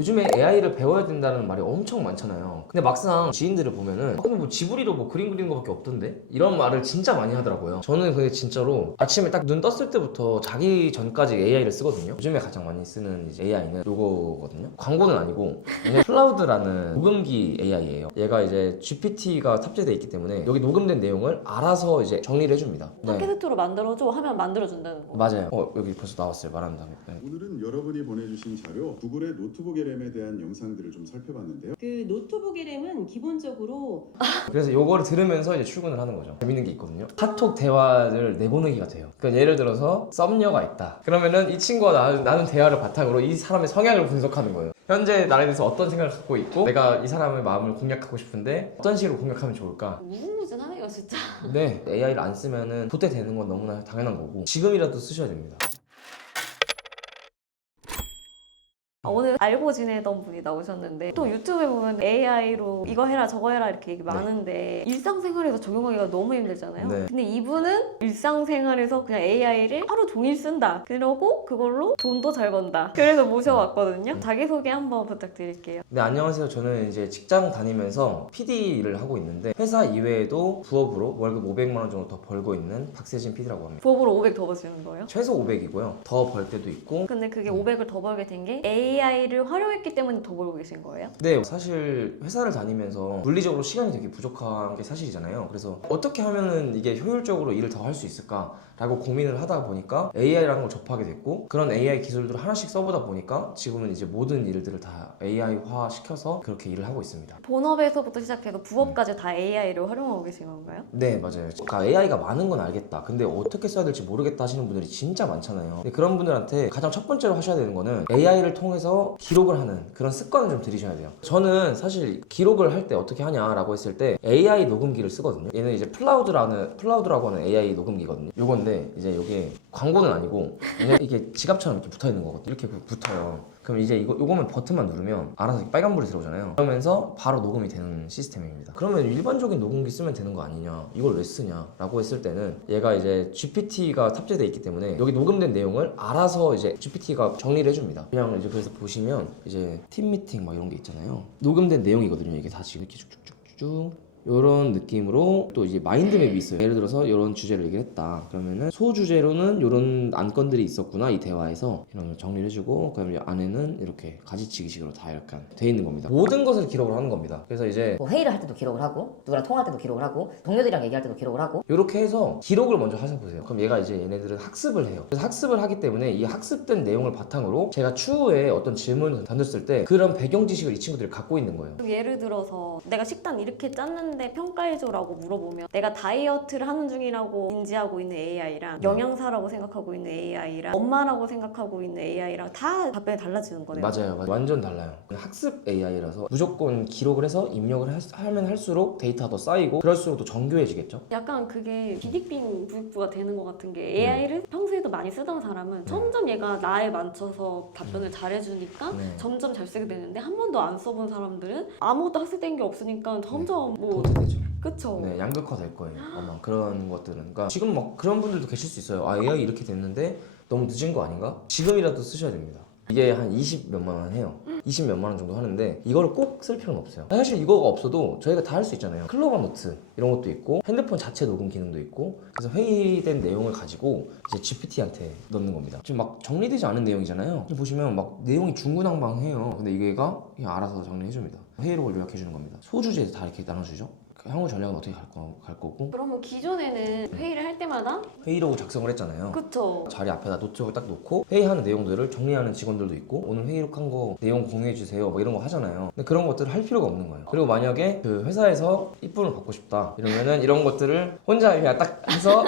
요즘에 AI를 배워야 된다는 말이 엄청 많잖아요. 근데 막상 지인들을 보면은 근데 뭐 지브리로 뭐 그림 그리는 거밖에 없던데? 이런 말을 진짜 많이 하더라고요. 저는 근데 진짜로 아침에 딱 눈 떴을 때부터 자기 전까지 AI를 쓰거든요. 요즘에 가장 많이 쓰는 이제 AI는 요거거든요. 광고는 아니고 왜냐면 클라우드라는 녹음기 AI예요. 얘가 이제 GPT가 탑재되어 있기 때문에 여기 녹음된 내용을 알아서 이제 정리를 해줍니다. 팟캐스트로 만들어줘 하면 만들어준다는 거. 맞아요. 여기 벌써 나왔어요. 말하는 다음에. 네. 오늘은 여러분이 보내주신 자료 구글의 노트북 LM에 대한 영상들을 좀 살펴봤는데요. 그 노트북 LM은 기본적으로 그래서 요거를 들으면서 이제 출근을 하는 거죠. 재밌는 게 있거든요. 카톡 대화를 내보내기가 돼요. 그러니까 예를 들어서 썸녀가 있다. 그러면은 이 친구와 나눈 대화를 바탕으로 이 사람의 성향을 분석하는 거예요. 현재 나에 대해서 어떤 생각을 갖고 있고 내가 이 사람의 마음을 공략하고 싶은데 어떤 식으로 공략하면 좋을까? 무궁무진하네요 진짜. 네, AI를 안 쓰면은 도태되는 건 너무나 당연한 거고 지금이라도 쓰셔야 됩니다. 오늘 알고 지내던 분이 나오셨는데 또 유튜브에 보면 AI로 이거 해라 저거 해라 이렇게 얘기 많은데 일상생활에서 적용하기가 너무 힘들잖아요. 네. 근데 이분은 일상생활에서 그냥 AI를 하루 종일 쓴다. 그러고 그걸로 돈도 잘 번다. 그래서 모셔왔거든요. 자기소개 한번 부탁드릴게요. 네, 안녕하세요. 저는 이제 직장 다니면서 PD를 하고 있는데 회사 이외에도 부업으로 월급 500만 원 정도 더 벌고 있는 박세진 PD라고 합니다. 부업으로 500 더 버시는 거예요? 최소 500이고요. 더 벌 때도 있고. 근데 그게 500을 더 벌게 된 게 AI를 활용했기 때문에 더 벌고 계신 거예요? 네, 사실 회사를 다니면서 물리적으로 시간이 되게 부족한 게 사실이잖아요. 그래서 어떻게 하면은 이게 효율적으로 일을 더 할 수 있을까라고 고민을 하다 보니까 AI라는 걸 접하게 됐고 그런 AI 기술들을 하나씩 써보다 보니까 지금은 이제 모든 일들을 다 AI화 시켜서 그렇게 일을 하고 있습니다. 본업에서부터 시작해서 부업까지 다 AI를 활용하고 계신 건가요? 네, 맞아요. 그러니까 AI가 많은 건 알겠다. 근데 어떻게 써야 될지 모르겠다 하시는 분들이 진짜 많잖아요. 근데 그런 분들한테 가장 첫 번째로 하셔야 되는 거는 AI를 통해서 기록을 하는 그런 습관을 좀 들이셔야 돼요. 저는 사실 기록을 할 때 어떻게 하냐라고 했을 때 AI 녹음기를 쓰거든요. 얘는 이제 플라우드라고 하는 AI 녹음기거든요. 요건데 이제 이게 광고는 아니고 왜냐면 이게 지갑처럼 이렇게 붙어 있는 거거든요. 이렇게 붙어요. 그럼 이제 요거면 버튼만 누르면 알아서 빨간불이 들어오잖아요. 그러면서 바로 녹음이 되는 시스템입니다. 그러면 일반적인 녹음기 쓰면 되는 거 아니냐, 이걸 왜 쓰냐 라고 했을 때는 얘가 이제 GPT가 탑재되어 있기 때문에 여기 녹음된 내용을 알아서 이제 GPT가 정리를 해줍니다. 그냥 이제 그래서 보시면 이제 팀 미팅 막 이런 게 있잖아요. 녹음된 내용이거든요. 이게 다 지금 이렇게 쭉쭉쭉쭉 이런 느낌으로 또 이제 마인드맵이 있어요. 예를 들어서 이런 주제를 얘기를 했다. 그러면은 소주제로는 이런 안건들이 있었구나 이 대화에서 이런 걸 정리를 해주고 그다음에 안에는 이렇게 가지치기식으로 다 약간 돼 있는 겁니다. 모든 것을 기록을 하는 겁니다. 그래서 이제 뭐 회의를 할 때도 기록을 하고 누구랑 통화할 때도 기록을 하고 동료들이랑 얘기할 때도 기록을 하고 이렇게 해서 기록을 먼저 하셔보세요. 그럼 얘가 이제 얘네들은 학습을 해요. 그래서 학습을 하기 때문에 이 학습된 내용을 바탕으로 제가 추후에 어떤 질문을 던졌을 때 그런 배경 지식을 이 친구들이 갖고 있는 거예요. 그럼 예를 들어서 내가 식단 이렇게 짰는데 평가해줘라고 물어보면 내가 다이어트를 하는 중이라고 인지하고 있는 AI랑 영양사라고 생각하고 있는 AI랑 엄마라고 생각하고 있는 AI랑 다 답변이 달라지는 거네요. 맞아요. 완전 달라요. 학습 AI라서 무조건 기록을 해서 입력을 하면 할수록 데이터가 더 쌓이고 그럴수록 더 정교해지겠죠? 약간 그게 비딩빙 부익부가 되는 것 같은 게 AI를 평소에도 많이 쓰던 사람은 점점 얘가 나에 맞춰서 답변을 잘해주니까 네. 점점 잘 쓰게 되는데 한 번도 안 써본 사람들은 아무것도 학습된 게 없으니까 점점 뭐 도태되죠. 그쵸? 네, 양극화 될 거예요. 아마 그런 것들은. 그러니까 지금 막 그런 분들도 계실 수 있어요. 아, AI 이렇게 됐는데 너무 늦은 거 아닌가? 지금이라도 쓰셔야 됩니다. 이게 한 20 몇만 원 해요. 20 몇만 원 정도 하는데 이거를 꼭 쓸 필요는 없어요. 사실 이거가 없어도 저희가 다 할 수 있잖아요. 클로버 노트 이런 것도 있고 핸드폰 자체 녹음 기능도 있고 그래서 회의된 내용을 가지고 이제 GPT한테 넣는 겁니다. 지금 막 정리되지 않은 내용이잖아요. 보시면 막 내용이 중구난방해요. 근데 얘가 그냥 알아서 정리해줍니다. 회의록을 요약해주는 겁니다. 소주제 다 이렇게 나눠주죠. 향후 전략은 어떻게 갈 거고 그러면 기존에는 회의를 할 때마다 회의록을 작성을 했잖아요. 그쵸? 자리 앞에다 노트북을 딱 놓고 회의하는 내용들을 정리하는 직원들도 있고 오늘 회의록 한 거 내용 공유해주세요 뭐 이런 거 하잖아요. 근데 그런 것들을 할 필요가 없는 거예요. 그리고 만약에 그 회사에서 이쁨을 받고 싶다 이러면은 이런 것들을 혼자 그냥 딱 해서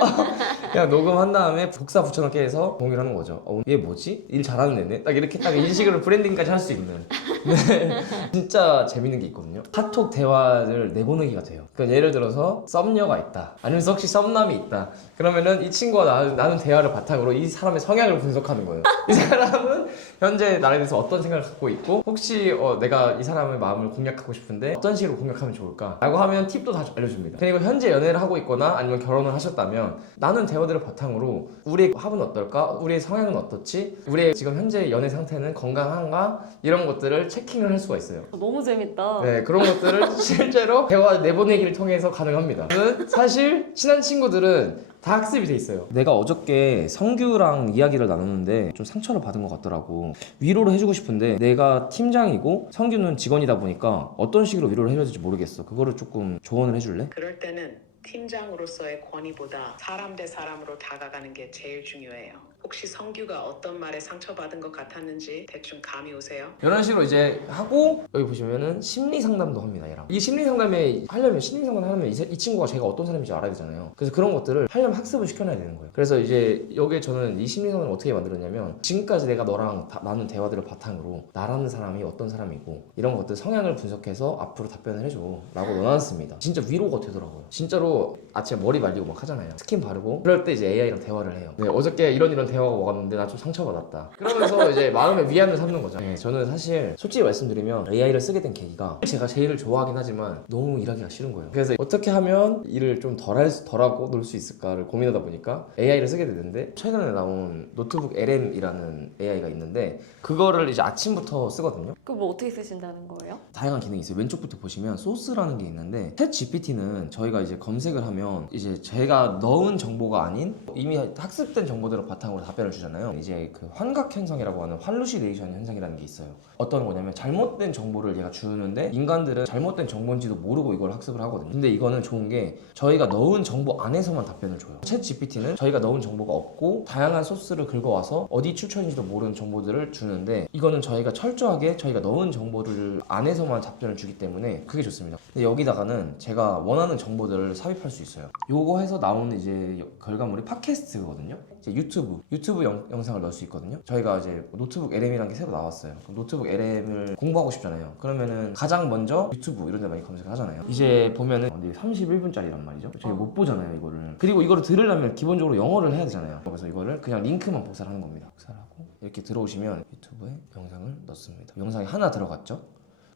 그냥 녹음한 다음에 복사 붙여넣기 해서 공유를 하는 거죠. 얘 뭐지? 일 잘하는 애네? 딱 이렇게 딱 인식으로 브랜딩까지 할 수 있는 네. 진짜 재밌는 게 있거든요. 카톡 대화를 내보내기가 돼요. 그러니까 예를 들어서 썸녀가 있다 아니면 혹시 썸남이 있다 그러면은 이 친구와 나눈 대화를 바탕으로 이 사람의 성향을 분석하는 거예요. 이 사람은 현재 나에 대해서 어떤 생각을 갖고 있고 혹시 내가 이 사람의 마음을 공략하고 싶은데 어떤 식으로 공략하면 좋을까 라고 하면 팁도 다 알려줍니다. 그리고 현재 연애를 하고 있거나 아니면 결혼을 하셨다면 나눈 대화들을 바탕으로 우리의 합은 어떨까? 우리의 성향은 어떻지? 우리의 지금 현재 연애 상태는 건강한가? 이런 것들을 체킹을 할 수가 있어요. 너무 재밌다. 네, 그런 것들을 실제로 대화 내보내기를 통해서 가능합니다. 저는 사실 친한 친구들은 다 학습이 돼 있어요. 내가 어저께 성규랑 이야기를 나눴는데 좀 상처를 받은 것 같더라고. 위로를 해주고 싶은데 내가 팀장이고 성규는 직원이다 보니까 어떤 식으로 위로를 해줘야 될지 모르겠어. 그거를 조금 조언을 해줄래? 그럴 때는 팀장으로서의 권위보다 사람 대 사람으로 다가가는 게 제일 중요해요. 혹시 성규가 어떤 말에 상처받은 것 같았는지 대충 감이 오세요? 이런 식으로 이제 하고 여기 보시면은 심리 상담도 합니다. 얘랑 이 심리 상담에 하려면 심리 상담을 하려면 이 친구가 제가 어떤 사람인지 알아야 되잖아요. 그래서 그런 것들을 하려면 학습을 시켜놔야 되는 거예요. 그래서 이제 여기에 저는 이 심리 상담을 어떻게 만들었냐면 지금까지 내가 너랑 나눈 대화들을 바탕으로 나라는 사람이 어떤 사람이고 이런 것들 성향을 분석해서 앞으로 답변을 해줘 라고 넣어놨습니다. 진짜 위로가 되더라고요. 진짜로 아침에 머리 말리고 막 하잖아요. 스킨 바르고 그럴 때 이제 AI랑 대화를 해요. 네, 어저께 이런 대화가 와갔는데 나 좀 상처받았다. 그러면서 이제 마음의 위안을 삼는 거죠. 네, 저는 사실 솔직히 말씀드리면 AI를 쓰게 된 계기가 제가 제일을 좋아하긴 하지만 너무 일하기가 싫은 거예요. 그래서 어떻게 하면 일을 좀 덜하고 놀 수 있을까를 고민하다 보니까 AI를 쓰게 됐는데 최근에 나온 노트북 LM이라는 AI가 있는데 그거를 이제 아침부터 쓰거든요. 그럼 뭐 어떻게 쓰신다는 거예요? 다양한 기능이 있어요. 왼쪽부터 보시면 소스라는 게 있는데 챗 GPT는 저희가 이제 검색을 하면 이제 제가 넣은 정보가 아닌 이미 학습된 정보들을 바탕으로 답변을 주잖아요. 이제 그 환각 현상이라고 하는 할루시네이션 현상이라는 게 있어요. 어떤 거냐면 잘못된 정보를 얘가 주는데 인간들은 잘못된 정보인지도 모르고 이걸 학습을 하거든요. 근데 이거는 좋은 게 저희가 넣은 정보 안에서만 답변을 줘요. 챗 GPT는 저희가 넣은 정보가 없고 다양한 소스를 긁어와서 어디 출처인지도 모르는 정보들을 주는데 이거는 저희가 철저하게 저희가 넣은 정보를 안에서만 답변을 주기 때문에 그게 좋습니다. 근데 여기다가는 제가 원하는 정보들을 삽입할 수 있어요. 요거 해서 나오는 이제 결과물이 팟캐스트거든요. 이제 유튜브 영상을 넣을 수 있거든요. 저희가 이제 노트북 LM이라는 게 새로 나왔어요. 그럼 노트북 LM을 공부하고 싶잖아요. 그러면은 가장 먼저 유튜브 이런 데 많이 검색을 하잖아요. 이제 보면은 31분짜리란 말이죠. 저희 못 보잖아요, 이거를. 그리고 이거를 들으려면 기본적으로 영어를 해야 되잖아요. 그래서 이거를 그냥 링크만 복사를 하는 겁니다. 복사를 하고 이렇게 들어오시면 유튜브에 영상을 넣습니다. 영상이 하나 들어갔죠?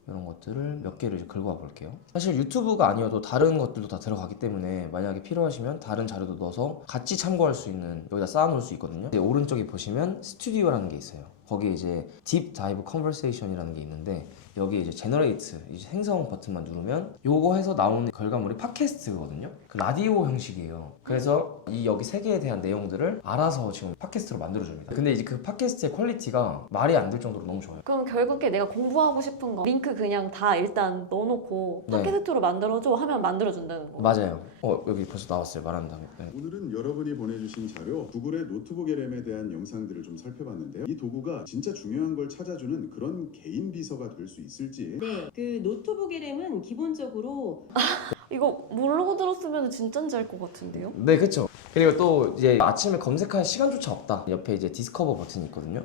이런 것들을 몇 개를 이제 긁어와 볼게요. 사실 유튜브가 아니어도 다른 것들도 다 들어가기 때문에 만약에 필요하시면 다른 자료도 넣어서 같이 참고할 수 있는 여기다 쌓아놓을 수 있거든요. 이제 오른쪽에 보시면 스튜디오라는 게 있어요. 거기에 이제 딥 다이브 컨버세이션이라는 게 있는데 여기 이제 제너레이트 이제 생성 버튼만 누르면 요거 해서 나오는 결과물이 팟캐스트거든요. 그 라디오 형식이에요. 그래서 이 여기 세 개에 대한 내용들을 알아서 지금 팟캐스트로 만들어줍니다. 근데 이제 그 팟캐스트의 퀄리티가 말이 안 될 정도로 너무 좋아요. 그럼 결국에 내가 공부하고 싶은 거 링크 그냥 다 일단 넣어놓고 네. 팟캐스트로 만들어줘 하면 만들어준다는 거. 맞아요. 여기 벌써 나왔어요. 말하는 다음에. 네. 오늘은 여러분이 보내주신 자료 구글의 노트북 LM에 대한 영상들을 좀 살펴봤는데요. 이 도구가 진짜 중요한 걸 찾아주는 그런 개인 비서가 될 수 있을지 네, 그 노트북 LM은 기본적으로 이거 모르고 들었으면 진짠지 알 것 같은데요? 네, 그쵸. 그리고 또 이제 아침에 검색할 시간조차 없다. 옆에 이제 디스커버 버튼이 있거든요.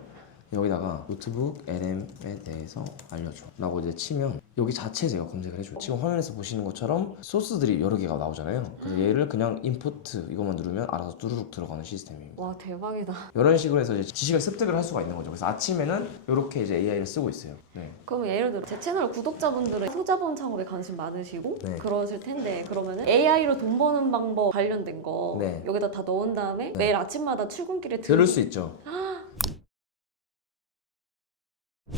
여기다가 노트북 LM에 대해서 알려줘 라고 이제 치면 여기 자체 제가 검색을 해줘요. 지금 화면에서 보시는 것처럼 소스들이 여러 개가 나오잖아요. 그래서 얘를 그냥 인풋 이것만 누르면 알아서 뚜루룩 들어가는 시스템입니다. 와 대박이다. 이런 식으로 해서 이제 지식을 습득을 할 수가 있는 거죠. 그래서 아침에는 이렇게 이제 AI를 쓰고 있어요. 네. 그럼 예를 들어 제 채널 구독자분들은 소자본 창업에 관심 많으시고 네. 그러실 텐데 그러면은 AI로 돈 버는 방법 관련된 거 네. 여기다 다 넣은 다음에 매일 아침마다 출근길에 들을 수 있죠.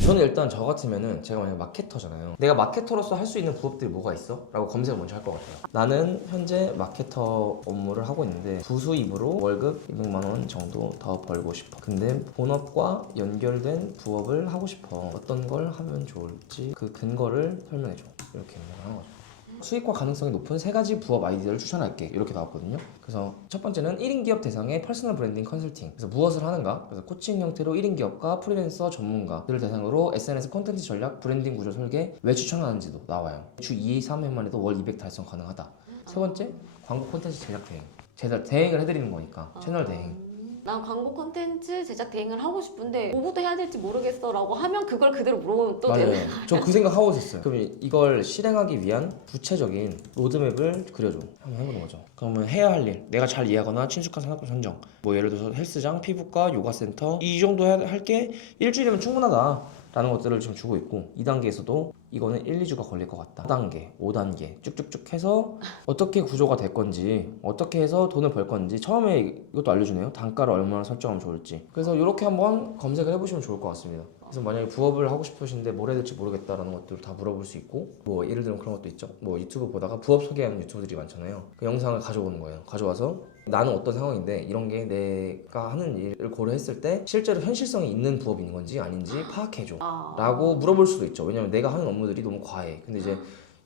저는 일단 저 같으면은 제가 만약 마케터잖아요. 내가 마케터로서 할 수 있는 부업들이 뭐가 있어? 라고 검색을 먼저 할 것 같아요. 나는 현재 마케터 업무를 하고 있는데 부수입으로 월급 200만 원 정도 더 벌고 싶어. 근데 본업과 연결된 부업을 하고 싶어. 어떤 걸 하면 좋을지 그 근거를 설명해줘. 이렇게 하는 거죠. 수익과 가능성이 높은 3가지 부업 아이디어를 추천할게 이렇게 나왔거든요. 그래서 첫 번째는 1인 기업 대상의 퍼스널 브랜딩 컨설팅. 그래서 무엇을 하는가? 그래서 코칭 형태로 1인 기업과 프리랜서 전문가들을 대상으로 SNS 콘텐츠 전략, 브랜딩 구조 설계 왜 추천하는지도 나와요. 주 2, 3회만 해도 월 200 달성 가능하다. 세 번째, 광고 콘텐츠 제작 대행. 대행을 해드리는 거니까 채널 대행. 난 광고 콘텐츠 제작 대행을 하고 싶은데 뭐부터 해야 될지 모르겠어 라고 하면 그걸 그대로 물어보면 또 맞아요. 되는 저 그 생각하고 있었어요. 그럼 이걸 실행하기 위한 구체적인 로드맵을 그려줘. 한번 해보는 거죠. 그러면 해야 할 일, 내가 잘 이해하거나 친숙한 산업군 선정. 뭐 예를 들어서 헬스장, 피부과, 요가센터 이 정도 할 게 일주일이면 충분하다 라는 것들을 지금 주고 있고 2단계에서도 이거는 1, 2주가 걸릴 것 같다. 4단계, 5단계 쭉쭉쭉 해서 어떻게 구조가 될 건지 어떻게 해서 돈을 벌 건지 처음에 이것도 알려주네요. 단가를 얼마나 설정하면 좋을지. 그래서 이렇게 한번 검색을 해보시면 좋을 것 같습니다. 그래서 만약에 부업을 하고 싶으신데 뭘 해야 될지 모르겠다라는 것들을 다 물어볼 수 있고 뭐 예를 들면 그런 것도 있죠. 뭐 유튜브 보다가 부업 소개하는 유튜브들이 많잖아요. 그 영상을 가져오는 거예요. 가져와서 나는 어떤 상황인데 이런 게 내가 하는 일을 고려했을 때 실제로 현실성이 있는 부업인 건지 아닌지 파악해줘 라고 물어볼 수도 있죠. 왜냐면 내가 하는 업무들이 너무 과해. 근데 이제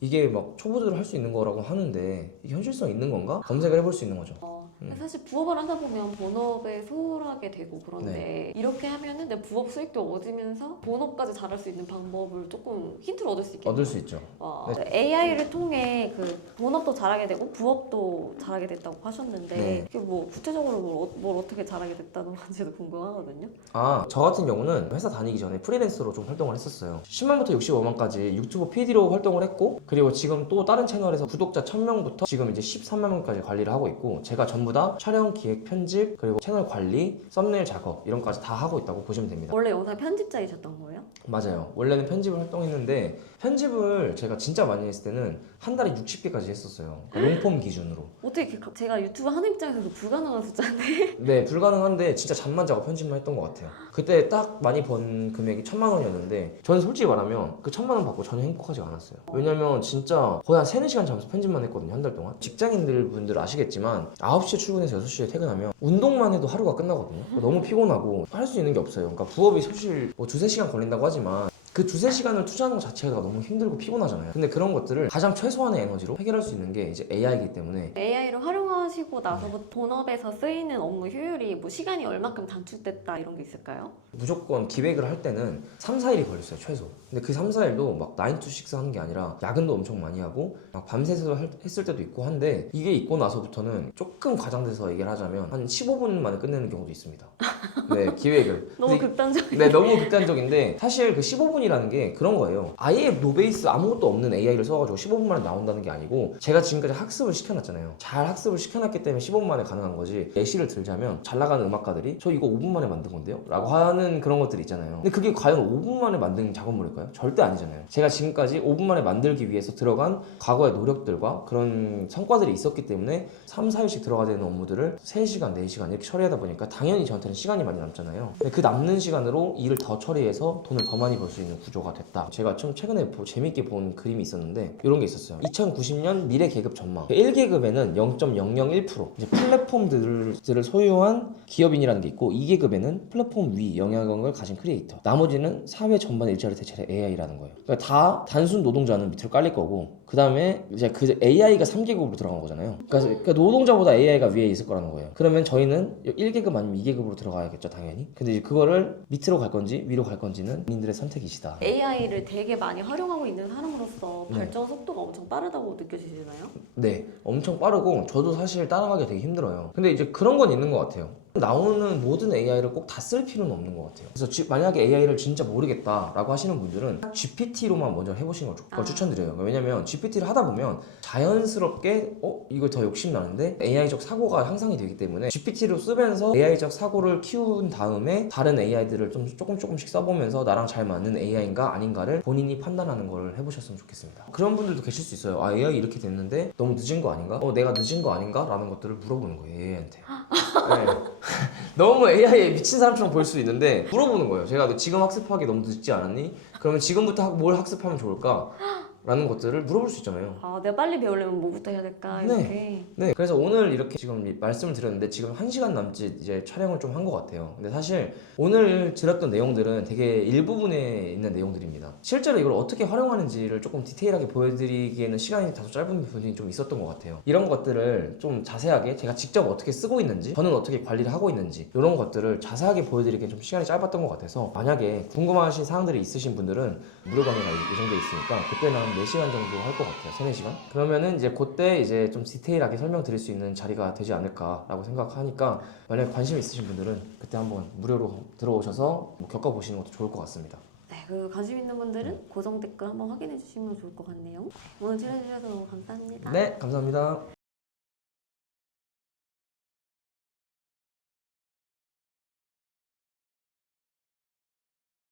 이게 막 초보자들 할 수 있는 거라고 하는데 이게 현실성 있는 건가? 검색을 해볼 수 있는 거죠. 사실 부업을 하다 보면 본업에 소홀하게 되고 그런데 네. 이렇게 하면은 내 부업 수익도 얻으면서 본업까지 잘할 수 있는 방법을 조금 힌트를 얻을 수 있겠네요. 얻을 수 있죠. AI를 통해 그 본업도 잘하게 되고 부업도 잘하게 됐다고 하셨는데 네. 이게 뭐 구체적으로 뭘 어떻게 잘하게 됐다는 건지도 궁금하거든요. 저 같은 경우는 회사 다니기 전에 프리랜서로 좀 활동을 했었어요. 10만부터 65만까지 유튜브 PD로 활동을 했고 그리고 지금 또 다른 채널에서 구독자 1000명부터 지금 이제 13만 명까지 관리를 하고 있고 제가 전부 다 촬영, 기획, 편집 그리고 채널 관리, 썸네일 작업 이런 거까지 다 하고 있다고 보시면 됩니다. 원래 영상 편집자이셨던 거예요? 맞아요. 원래는 편집을 활동했는데 편집을 제가 진짜 많이 했을 때는 한 달에 60개까지 했었어요. 롱폼 기준으로. 어떻게 제가 유튜브 하는 입장에서도 불가능한 숫자인데 네, 불가능한데 진짜 잠만 자고 편집만 했던 것 같아요. 그때 딱 많이 번 금액이 1000만 원이었는데 저는 솔직히 말하면 그 1000만 원 받고 전혀 행복하지 않았어요. 왜냐면 진짜 거의 한 3-4시간 자면서 편집만 했거든요. 한 달 동안. 직장인들 분들 아시겠지만 9시에 출근해서 6시에 퇴근하면 운동만 해도 하루가 끝나거든요. 너무 피곤하고 할 수 있는 게 없어요. 그러니까 부업이 사실 뭐 2-3시간 걸린다고 하지만 그 2-3시간을 투자하는 것 자체가 너무 힘들고 피곤하잖아요. 근데 그런 것들을 가장 최소한의 에너지로 해결할 수 있는 게 이제 AI이기 때문에 AI를 활용하시고 나서 뭐 본업에서 쓰이는 업무 효율이 뭐 시간이 얼마큼 단축됐다 이런 게 있을까요? 무조건 기획을 할 때는 3-4일이 걸렸어요 최소. 근데 그 3-4일도 막 9to6 하는 게 아니라 야근도 엄청 많이 하고 막 밤새서 했을 때도 있고 한데 이게 있고 나서부터는 조금 과장돼서 얘기를 하자면 한 15분 만에 끝내는 경우도 있습니다. 네, 기획을. 너무 근데 극단적인. 네, 너무 극단적인데 사실 그 15분이라는 게 그런 거예요. 아예 노베이스 아무것도 없는 AI를 써가지고 15분 만에 나온다는 게 아니고 제가 지금까지 학습을 시켜놨잖아요. 잘 학습을 시켜놨기 때문에 15분 만에 가능한 거지. 예시를 들자면 잘 나가는 음악가들이 저 이거 5분 만에 만든 건데요? 라고 하는 그런 것들이 있잖아요. 근데 그게 과연 5분 만에 만든 작업물일까요? 절대 아니잖아요. 제가 지금까지 5분 만에 만들기 위해서 들어간 과거의 노력들과 그런 성과들이 있었기 때문에 3-4일씩 들어가야 되는 업무들을 3시간, 4시간 이렇게 처리하다 보니까 당연히 저한테는 시간이 많이 남잖아요. 근데 그 남는 시간으로 일을 더 처리해서 돈을 더 많이 벌 수 있는 구조가 됐다. 제가 좀 최근에 재밌게 본 그림이 있었는데 이런 게 있었어요. 2090년 미래 계급 전망. 1계급에는 0.001% 이제 플랫폼들을 소유한 기업인이라는 게 있고 2계급에는 플랫폼 위 영향력을 가진 크리에이터. 나머지는 사회 전반의 일자리 대체를 AI라는 거예요. 그러니까 다 단순 노동자는 밑으로 깔릴 거고 그 다음에 이제 그 AI가 3계급으로 들어간 거잖아요. 그러니까 노동자보다 AI가 위에 있을 거라는 거예요. 그러면 저희는 1계급 아니면 2계급으로 들어가야겠죠, 당연히. 근데 이제 그거를 밑으로 갈 건지 위로 갈 건지는 본인들의 선택이시다. AI를 되게 많이 활용하고 있는 사람으로서 네. 발전 속도가 엄청 빠르다고 느껴지시나요? 네, 엄청 빠르고 저도 사실 따라가기 되게 힘들어요. 근데 이제 그런 건 있는 것 같아요. 나오는 모든 AI를 꼭 다 쓸 필요는 없는 것 같아요. 그래서 만약에 AI를 진짜 모르겠다라고 하시는 분들은 GPT로만 먼저 해보시는 걸 추천드려요. 왜냐면 GPT를 하다 보면 자연스럽게 이거 더 욕심나는데 AI적 사고가 향상이 되기 때문에 GPT로 쓰면서 AI적 사고를 키운 다음에 다른 AI들을 좀 조금씩 써보면서 나랑 잘 맞는 AI인가 아닌가를 본인이 판단하는 걸 해보셨으면 좋겠습니다. 그런 분들도 계실 수 있어요. AI 이렇게 됐는데 너무 늦은 거 아닌가? 내가 늦은 거 아닌가? 라는 것들을 물어보는 거예요, AI한테. 네. 너무 AI에 미친 사람처럼 보일 수 있는데 물어보는 거예요. 제가 너 지금 학습하기 너무 늦지 않았니? 그러면 지금부터 뭘 학습하면 좋을까? 라는 것들을 물어볼 수 있잖아요. 내가 빨리 배우려면 뭐부터 해야 될까? 이렇게. 네. 그래서 오늘 이렇게 지금 말씀을 드렸는데 지금 1시간 남짓 이제 촬영을 좀 한 것 같아요. 근데 사실 오늘 들었던 내용들은 되게 일부분에 있는 내용들입니다. 실제로 이걸 어떻게 활용하는지를 조금 디테일하게 보여드리기에는 시간이 다소 짧은 부분이 좀 있었던 것 같아요. 이런 것들을 좀 자세하게 제가 직접 어떻게 쓰고 있는지 저는 어떻게 관리를 하고 있는지 이런 것들을 자세하게 보여드리기엔 좀 시간이 짧았던 것 같아서 만약에 궁금하신 사항들이 있으신 분들은 무료 강의가 예정돼 있으니까 그때는 한 4시간 정도 할 것 같아요. 3-4시간? 그러면은 이제 그때 이제 좀 디테일하게 설명드릴 수 있는 자리가 되지 않을까라고 생각하니까 만약에 관심 있으신 분들은 그때 한번 무료로 들어오셔서 겪어보시는 것도 좋을 것 같습니다. 네, 관심 있는 분들은 고정 댓글 한번 확인해 주시면 좋을 것 같네요. 오늘 출연해주셔서 너무 감사합니다. 네, 감사합니다.